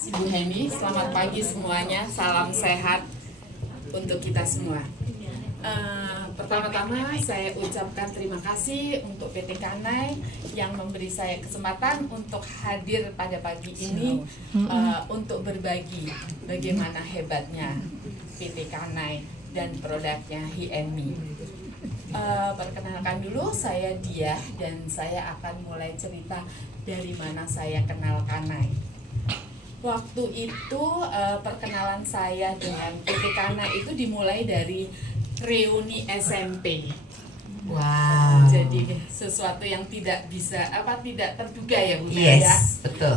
Ibu Heni, selamat pagi semuanya, salam sehat untuk kita semua. Pertama-tama saya ucapkan terima kasih untuk PT Kanai yang memberi saya kesempatan untuk hadir pada pagi ini untuk berbagi bagaimana hebatnya PT Kanai dan produknya HiMi. Perkenalkan dulu, saya Dia dan saya akan mulai cerita dari mana saya kenal Kanai. Waktu itu perkenalan saya dengan PT Kanai itu dimulai dari reuni SMP. Wow. Jadi sesuatu yang tidak terduga ya Bu Yes, ya. betul.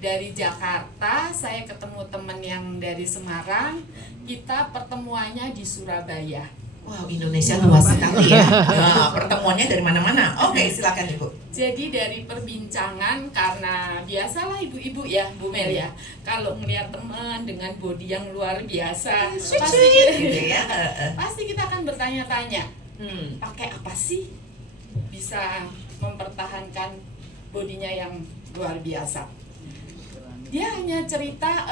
Dari Jakarta saya ketemu teman yang dari Semarang. Kita pertemuannya di Surabaya. Wow, Indonesia luas sekali ya. Nah, pertemuannya dari mana-mana. Oke, silakan Ibu. Jadi dari perbincangan, karena biasalah ibu-ibu ya, Bu Mel ya, kalau melihat teman dengan body yang luar biasa, pasti kita akan bertanya-tanya, pakai apa sih bisa mempertahankan bodinya yang luar biasa. Dia hanya cerita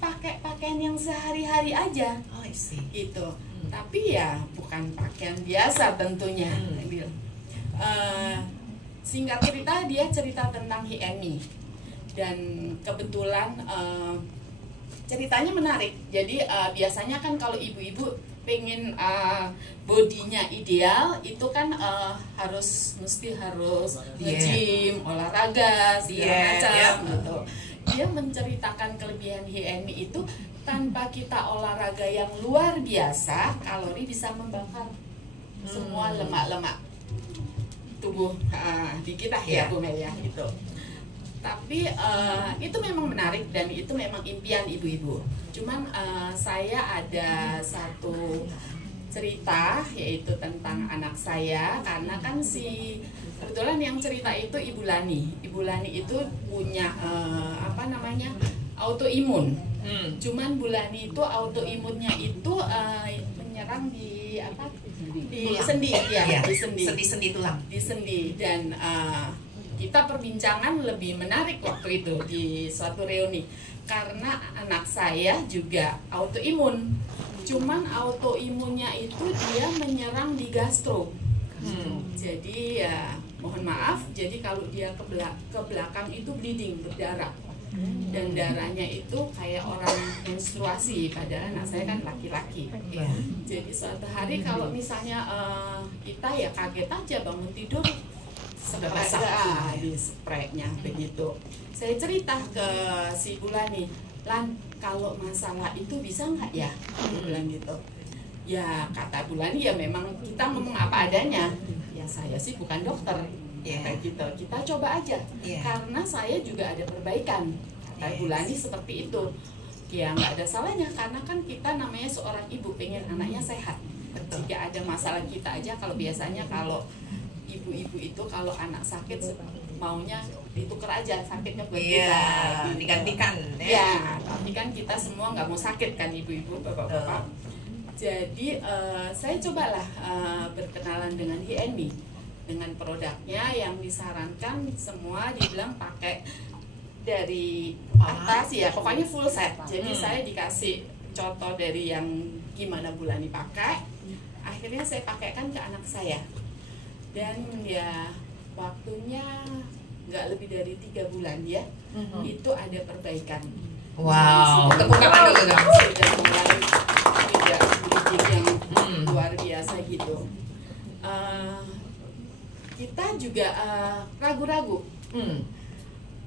pakai pakaian yang sehari-hari aja, Oh, I see. gitu. Tapi ya bukan pakaian biasa tentunya. Singkat cerita, dia cerita tentang HiMi dan kebetulan ceritanya menarik. Jadi biasanya kan kalau ibu-ibu pengen bodinya ideal itu kan mesti harus nge-gym, olahraga segala macam gitu. Dia menceritakan kelebihan HiMi itu tanpa kita olahraga yang luar biasa, kalori bisa membakar semua lemak-lemak tubuh di kita ya Bu Mel ya gitu. Tapi itu memang menarik dan itu memang impian ibu-ibu. Cuman saya ada satu cerita yaitu tentang anak saya, karena kan kebetulan yang cerita itu Ibu Lani. Ibu Lani itu punya autoimun. Cuman Bu Lani itu autoimunnya itu menyerang di sendi ya, di sendi tulang. Di sendi dan kita perbincangan lebih menarik waktu itu di suatu reuni karena anak saya juga autoimun. Cuman autoimunnya itu dia menyerang di gastro. Jadi ya mohon maaf, jadi kalau dia ke belakang itu bleeding, berdarah. Dan darahnya itu kayak orang menstruasi, padahal anak saya kan laki-laki. Jadi suatu hari kalau misalnya kita ya kaget aja bangun tidur di spraynya begitu. Saya cerita ke si Bulani, Lan, kalau masalah itu bisa nggak ya? Dia bilang gitu. Ya kata Bulani ya memang kita ngomong apa adanya. Ya saya sih bukan dokter. Kayak gitu, kita coba aja karena saya juga ada perbaikan. Kata Bulani seperti itu. Ya nggak ada salahnya karena kan kita namanya seorang ibu pengen anaknya sehat. Jika ada masalah kita aja, kalau biasanya kalau ibu-ibu itu kalau anak sakit maunya ditukar aja sakitnya buat kita digantikan ya, tapi kan kita semua nggak mau sakit kan ibu-ibu, bapak-bapak. Jadi saya cobalah berkenalan dengan HiMi, dengan produknya yang disarankan semua dibilang pakai dari atas ya, pokoknya full set. Jadi saya dikasih contoh dari yang gimana Bulani pakai, akhirnya saya pakaikan ke anak saya dan ya waktunya nggak lebih dari 3 bulan ya, itu ada perbaikan. Wow, tepuk tangan dulu dong. Sudah mulai tidak bleeding yang luar biasa gitu. Kita juga ragu-ragu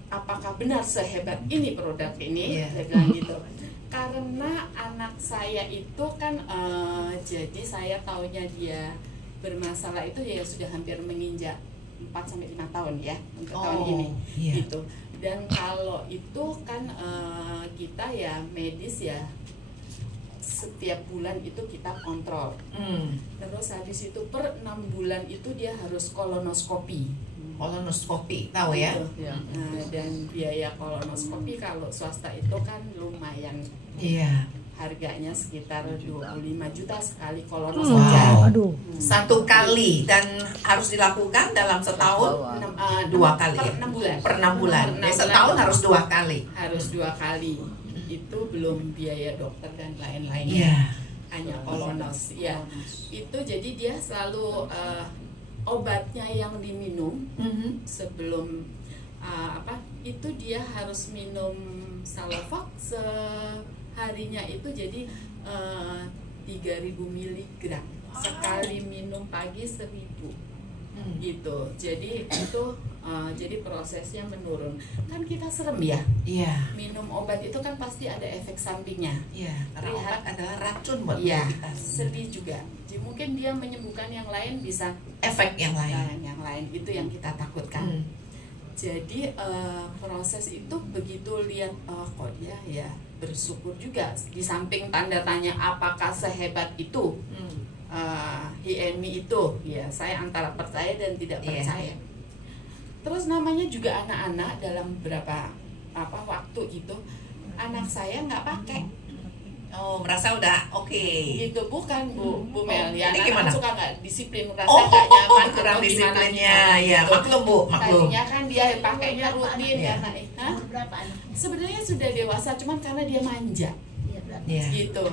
apakah benar sehebat ini produk ini, saya bilang gitu. Karena anak saya itu kan jadi saya taunya dia bermasalah itu ya sudah hampir menginjak 4-5 tahun ya untuk tahun ini gitu. Dan kalau itu kan kita ya medis ya setiap bulan itu kita kontrol. Terus habis itu per 6 bulan itu dia harus kolonoskopi. Kolonoskopi, tahu ya? Dan biaya kolonoskopi kalau swasta itu kan lumayan. harganya sekitar 25 juta sekali kolono Wow. saja. Aduh. Satu kali dan harus dilakukan dalam setahun 2 kali ya? Per 6 bulan. Per 6 bulan. Per 6 Ya, setahun bulan. harus 2 kali. Harus 2 kali. Itu belum biaya dokter dan lain-lainnya. Iya. Hanya kolonos ya. Itu jadi dia selalu obatnya yang diminum sebelum itu dia harus minum Salovac seharinya itu jadi 3000 mg sekali minum pagi 1000 gitu. Jadi itu jadi prosesnya menurun. Kan kita serem ya. Iya. Minum obat itu kan pasti ada efek sampingnya. Iya, karena obat adalah racun buat Iya, kita. sedih juga. Jadi mungkin dia menyembuhkan yang lain bisa Efek yang lain. yang lain itu yang kita takutkan. Jadi proses itu begitu lihat kok dia ya bersyukur juga di samping tanda tanya apakah sehebat itu HMI itu ya saya antara percaya dan tidak percaya. Terus namanya juga anak-anak dalam beberapa waktu itu anak saya nggak pakai. Oh, merasa udah oke. Gitu bukan Bu Mel ya, Jadi anak gimana? suka nggak disiplin, merasa Oh, nggak nyaman kurang atau gimana disiplinnya. gitu. Ya, maklum Bu, maklum. Tadinya kan dia pakainya rutin Iya. karena Berapa anak? sebenarnya sudah dewasa cuman karena dia manja Iya, berapa? Iya. gitu.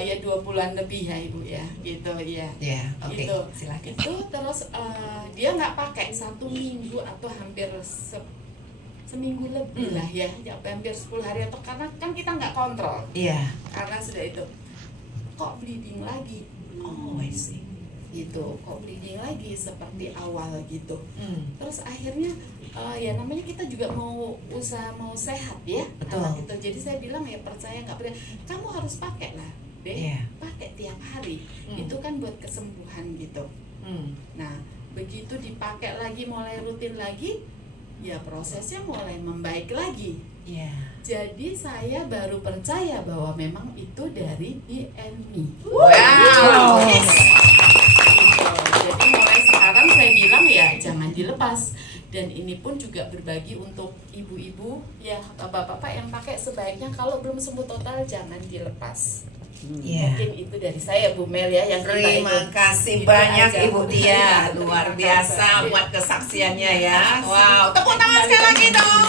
Ya 2 bulan lebih ya Ibu ya gitu ya. Ya, oke. Gitu. Silakan. Itu terus dia nggak pakai 1 minggu atau hampir seminggu lebih lah ya, hampir 10 hari atau karena kan kita nggak kontrol Iya. karena sudah itu kok bleeding lagi Oh, I see. gitu, kok bleeding lagi seperti awal gitu. Hmm. Terus akhirnya ya namanya kita juga mau usaha mau sehat ya. Betul. Anak itu. Jadi saya bilang ya percaya nggak percaya kamu harus pakai lah deh, Iya. pakai tiap hari. Itu kan buat kesembuhan gitu. Nah begitu dipakai lagi mulai rutin lagi ya prosesnya mulai membaik lagi. Iya. Jadi saya baru percaya bahwa memang itu dari HMI. Wow. Yes. Gitu. Jadi mulai sekarang saya bilang ya jangan dilepas. Dan ini pun juga berbagi untuk ibu-ibu ya bapak-bapak yang pakai sebaiknya kalau belum sembuh total jangan dilepas. Iya. Mungkin itu dari saya Bu Mel ya yang kita Terima ikut. kasih Itu banyak aja. Ibu Tia, luar Terima biasa kasih. buat kesaksiannya ya. Terima kasih. Wow, tepuk tangan sekali lagi dong.